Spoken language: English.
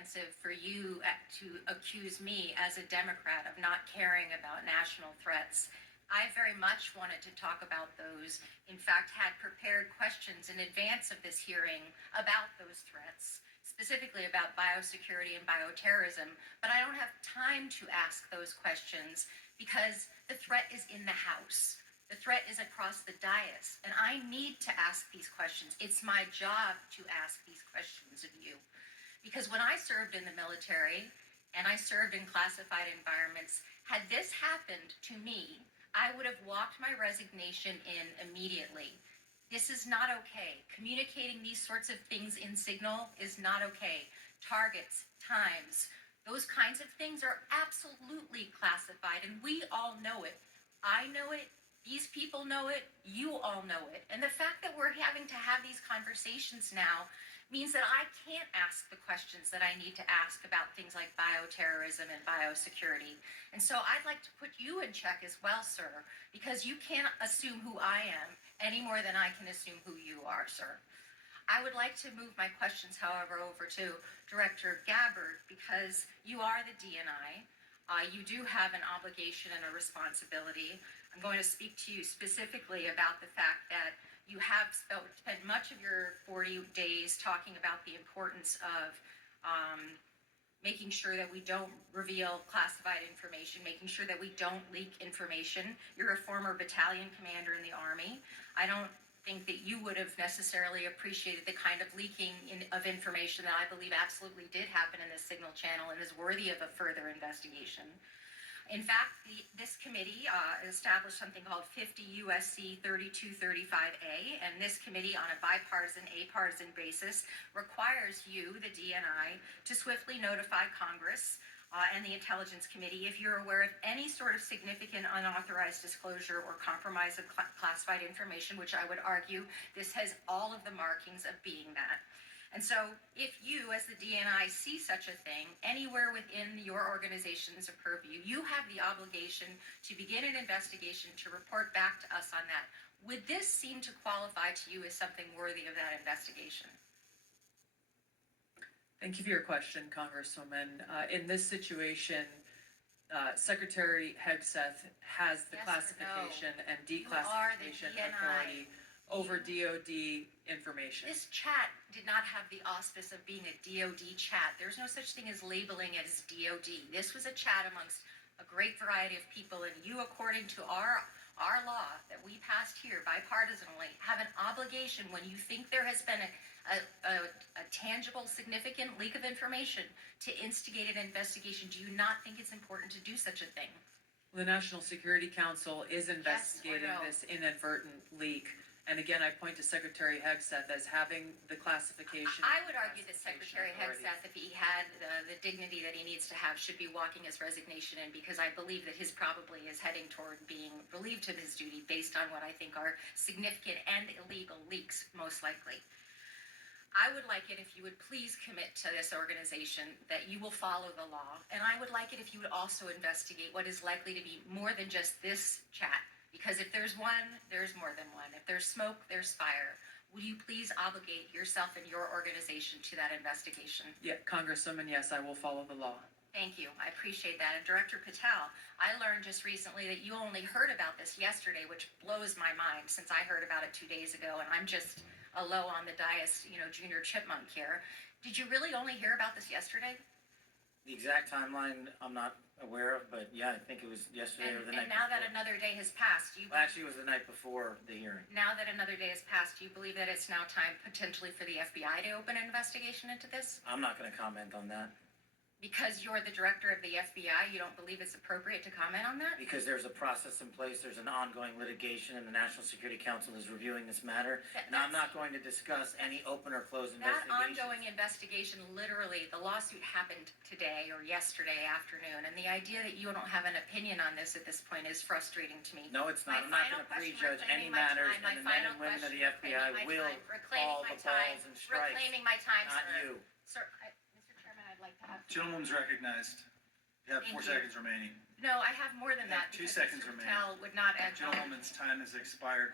offensive for you to accuse me as a Democrat of not caring about national threats. I very much wanted to talk about those. In fact, had prepared questions in advance of this hearing about those threats, specifically about biosecurity and bioterrorism, but I don't have time to ask those questions because the threat is in the House. The threat is across the dais, and I need to ask these questions. It's my job to ask these questions of you. Because when I served in the military and I served in classified environments, had this happened to me, I would have walked my resignation in immediately. This is not okay. Communicating these sorts of things in Signal is not okay. Targets, times, those kinds of things are absolutely classified, and we all know it. I know it. These people know it. You all know it. And the fact that we're having to have these conversations now means that I can't ask the questions that I need to ask about things like bioterrorism and biosecurity. And so I'd like to put you in check as well, sir, because you can't assume who I am any more than I can assume who you are, sir. I would like to move my questions, however, over to Director Gabbard, because you are the DNI. You do have an obligation and a responsibility. I'm going to speak to you specifically about the fact that you have spent much of your 40 days talking about the importance of making sure that we don't reveal classified information, making sure that we don't leak information. You're a former battalion commander in the Army. I don't think that you would have necessarily appreciated the kind of leaking of information that I believe absolutely did happen in this Signal channel and is worthy of a further investigation. In fact, this committee established something called 50 U.S.C. 3235A, and this committee, on a bipartisan, apartisan basis, requires you, the DNI, to swiftly notify Congress and the Intelligence Committee if you're aware of any sort of significant unauthorized disclosure or compromise of classified information, which I would argue this has all of the markings of being that. And so if you, as the DNI, see such a thing anywhere within your organization's purview, you have the obligation to begin an investigation to report back to us on that. Would this seem to qualify to you as something worthy of that investigation? Thank you for your question, Congresswoman. In this situation, Secretary Hegseth has the classification and declassification authority over DoD information. This chat did not have the auspice of being a DoD chat. There's no such thing as labeling it as DoD. This was a chat amongst a great variety of people, and you, according to our law that we passed here bipartisanly, have an obligation when you think there has been a tangible, significant leak of information to instigate an investigation. Do you not think it's important to do such a thing? The National Security Council is investigating this inadvertent leak. And again, I point to Secretary Hegseth as having the classification. I would argue that Secretary Hegseth, if he had the dignity that he needs to have, should be walking his resignation in, because I believe that his probably is heading toward being relieved of his duty based on what I think are significant and illegal leaks, most likely. I would like it if you would please commit to this organization that you will follow the law. And I would like it if you would also investigate what is likely to be more than just this chat. Because if there's one, there's more than one. If there's smoke, there's fire. Will you please obligate yourself and your organization to that investigation? Yeah, Congresswoman, yes, I will follow the law. Thank you. I appreciate that. And Director Patel, I learned just recently that you only heard about this yesterday, which blows my mind since I heard about it 2 days ago, and I'm just a low on the dais, junior chipmunk here. Did you really only hear about this yesterday? The exact timeline I'm not aware of, but yeah, I think it was yesterday or the night before. And now that another day has passed, Actually, it was the night before the hearing. Now that another day has passed, do you believe that it's now time potentially for the FBI to open an investigation into this? I'm not going to comment on that. Because you're the director of the FBI, you don't believe it's appropriate to comment on that? Because there's a process in place, there's an ongoing litigation, and the National Security Council is reviewing this matter. And I'm not going to discuss any open or closed investigations. That ongoing investigation, literally, the lawsuit happened today or yesterday afternoon, and the idea that you don't have an opinion on this at this point is frustrating to me. No, it's not. I'm not going to prejudge any matters, and the men and women of the FBI will call the balls and strikes. Reclaiming my time, not sir. you. Sir, Mr. Chairman, I'd like to have... Gentleman's recognized. You have 4 seconds remaining. No, I have more than that. 2 seconds Mr. remaining. Patel would not add. Gentleman's time has expired.